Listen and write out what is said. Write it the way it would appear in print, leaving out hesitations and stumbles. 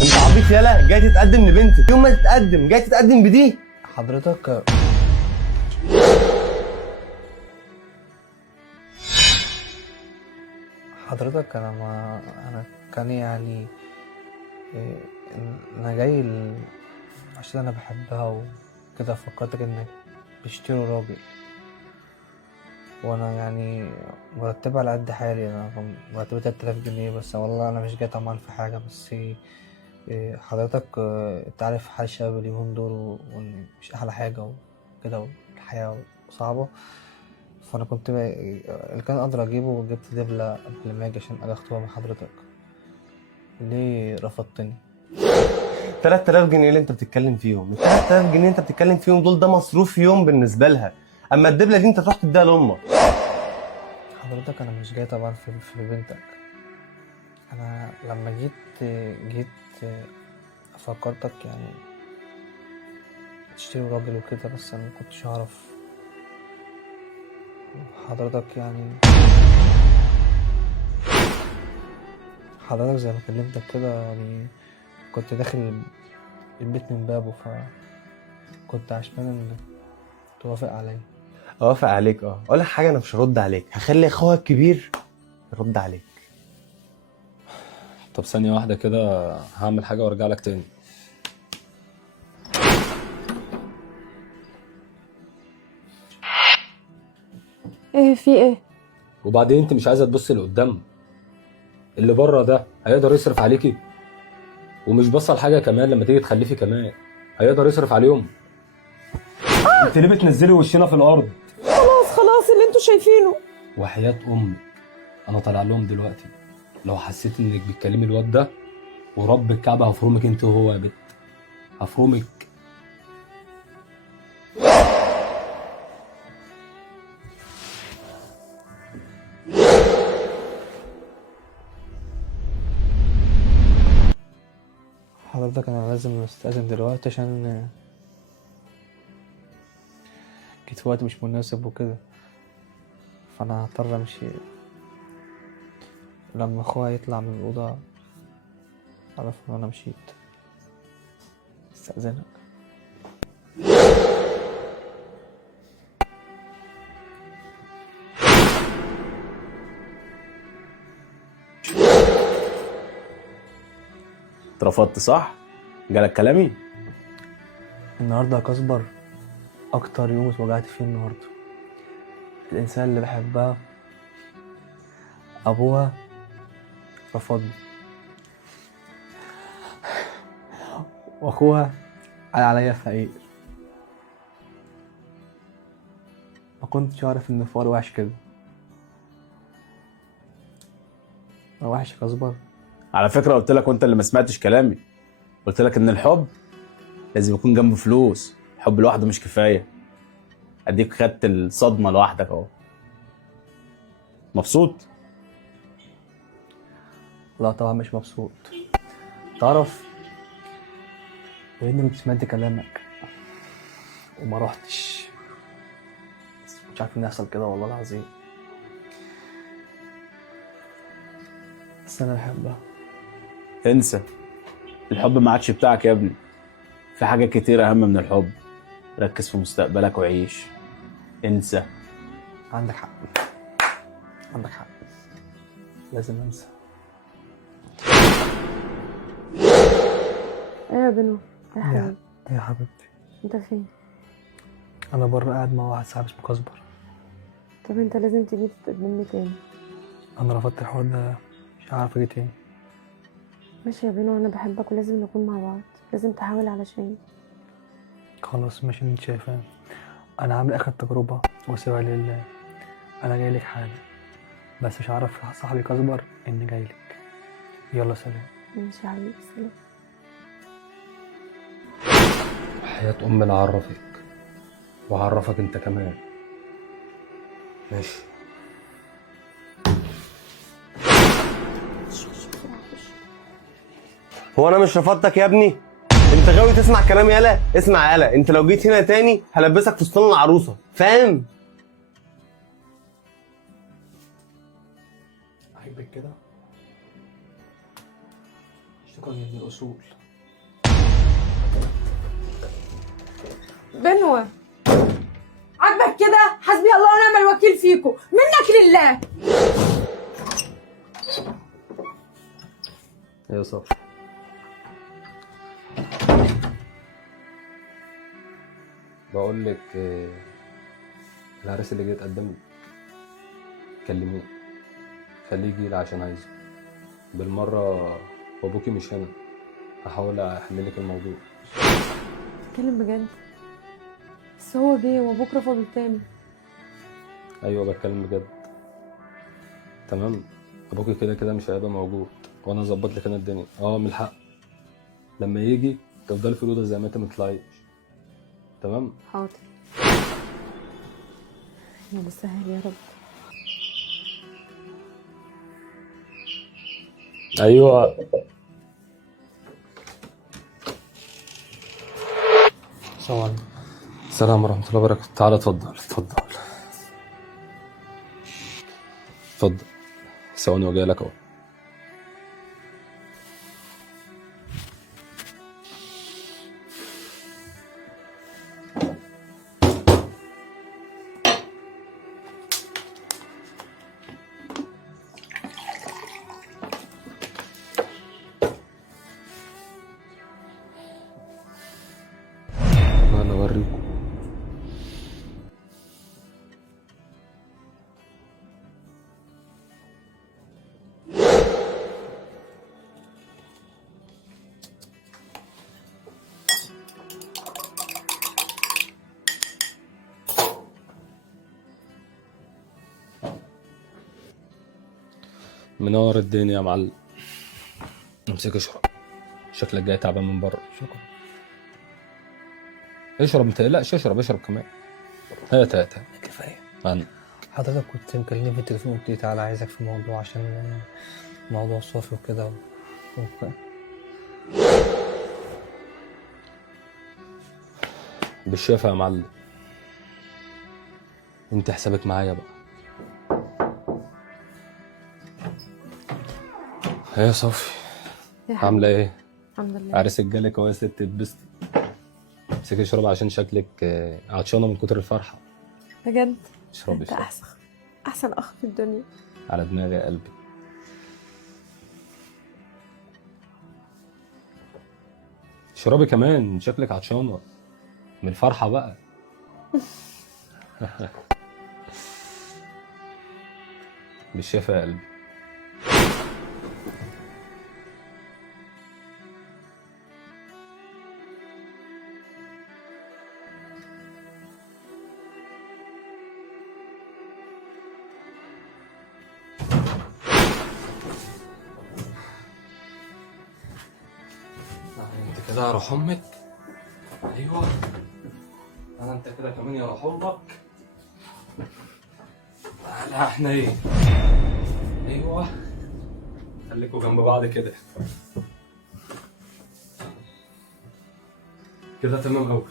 انت عبيط يالا، جاي تتقدم لبنتك، يوم ما تتقدم جاي تتقدم بدي؟ حضرتك انا كان يعني إيه، انا جاي عشان انا بحبها وكده، فكرتك انك بتشتري راجل، وانا يعني مرتبة على قد حالي. انا مرتبة 3000 جنيه بس، والله انا مش جاي طمعان في حاجة، بس حضرتك انت عارف حال الشباب اليومين دول، وان مش احلى حاجة وكده، والحياة صعبة. فانا كنت اللي كان اقدر اجيبه، جبت دبلة قبل ما اجي عشان اجي اخطبها من حضرتك. ليه رفضتني؟ 3000 جنيه اللي انت بتتكلم فيهم، ال 3000 جنيه اللي انت بتتكلم فيهم دول ده مصروف يوم بالنسبه لها، اما الدبله دي انت تروح تديها لامك. حضرتك انا مش جاي طبعا في بنتك. انا لما جيت فكرتك يعني تشتري راجل وكده، بس انا مكنتش اعرف حضرتك يعني. حضرتك زي ما كلمتك كده يعني، كنت داخل البيت من بابه، فكنت عشمان انك توافق عليا. اوافق عليك؟ اقول لك حاجه، انا مش هرد عليك، هخلي اخوها الكبير يرد عليك. طب ثانية واحدة كده، هعمل حاجة وارجع لك تاني. ايه في ايه؟ وبعدين انت مش عايزة تبصي لقدام؟ اللي بره ده هيقدر يصرف عليكي؟ ومش بصل حاجة كمان، لما تيجي تخلفي كمان هيقدر يصرف عليهم؟ انت ليه بتنزلي وشنا في الارض؟ خلاص اللي انتوا شايفينه. وحياة امك انا طالع لهم دلوقتي، لو حسيت انك بتكلمي الواد ده ورب الكعبة هفرمك انت وهو يا بت، هفرمك. حضرتك انا لازم استأذن دلوقتي عشان جيت في وقت مش مناسب وكده، فانا هضطر امشي. لما اخويا يطلع من الأوضة اعرف ان انا مشيت. استأذنك. اترفضت صح؟ جالك كلامي؟ النهارده يا كسبر اكتر يوم اتوجعت فيه النهارده. الانسان اللي بحبها ابوها رفضني، واخوها قال عليا فقير. ما كنتش اعرف ان الفقر وحش كده. ما وحش يا كسبر. على فكرة قلت لك وانت اللي ما سمعتش كلامي، قلت لك ان الحب لازم يكون جنبه فلوس، الحب لوحده مش كفاية. اديك خدت الصدمة لوحدك اهو. مبسوط؟ لا طبعا مش مبسوط. تعرف لاني كنت سمعت كلامك وما روحتش، بس مش عارف ان يحصل كده والله العظيم. بس انا بحبها. انسى، الحب ما عادش بتاعك يا ابني. في حاجات كتير اهم من الحب، ركز في مستقبلك وعيش. انسى. عندك حق، عندك حق، لازم انسى. ايه يا بنو؟ يا حبيبي يا حبيبتي، انت فين؟ انا بره قاعد مع واحد صاحبي اسمه كسبر. طب انت لازم تيجي تتقدم لي تاني. انا رفضت الحوار ده، مش عارف اجي تاني. ماشي يا بنو، انا بحبك ولازم نكون مع بعض، لازم تحاول علشان. خلاص ماشي اللي انت شايفاه. انا عامل اخر تجربه وسيبها لله. انا جاي لك حالا، بس مش عارف صاحبي كسبر اني جاي لك. يلا سلام. ماشي يا حبيبي، سلام. حياة أم اللي عرفك وعرفك أنت كمان. ماشي. هو انا مش رفضتك يا ابني؟ انت غاوي تسمع كلامي؟ يالا اسمع يالا، انت لو جيت هنا تاني هلبسك فستان العروسه، فاهم؟ عاجبك كده؟ شكرا يا ابن الاصول. بنوة عاجبك كده؟ حسبي الله ونعم الوكيل فيكم، منك لله. يا صافي بقول لك العريس اللي جاي يتقدم لك كلميه، خليه يجي لي عشان عايزه بالمره، وابوكي مش هنا، هحاول احل لك الموضوع. اتكلم بجد. بس هو جه وابوك رفض تاني. ايوه بتكلم بجد. تمام، ابوكي كده كده مش هيبقى موجود، وانا هظبط لك انا الدنيا. من الحق لما يجي تفضلي في الاوضه زي ما انت مطلعيش. تمام. حاضر. يا مسهل يا رب. ايوه السلام عليكم. السلام ورحمه الله وبركاته. تعالى اتفضل اتفضل اتفضل. ثواني وجاي لك اهو. انا اوريكم. منور الدنيا يا معلم. امسك اشرب، شكلك جاي تعبان من بره. شكرا. اشرب، متقلقش، اشرب كمان. هات كفايه. أنا. حضرتك كنت مكلمني في التليفون قلت لي تعالى عايزك في موضوع عشان موضوع صافي وكده بالشفا يا معلم. انت حسابك معايا بقى. يا صافي يا حبيبي. عامله ايه؟ الحمد لله. عريسك جالك اهو يا ست، اتبسطي. امسكي اشربي عشان شكلك عطشانه من كتر الفرحه. بجد اشربي انت اشربي. احسن اخ في الدنيا. على دماغي يا قلبي. اشربي كمان، شكلك عطشانه من الفرحه بقى. بالشفا يا قلبي. انت كده يا روح امك. ايوه انت كده كمان يا روح امك. تعالى احنا ايه. ايوه خليكوا جنب بعض كده كده. تمام قوي.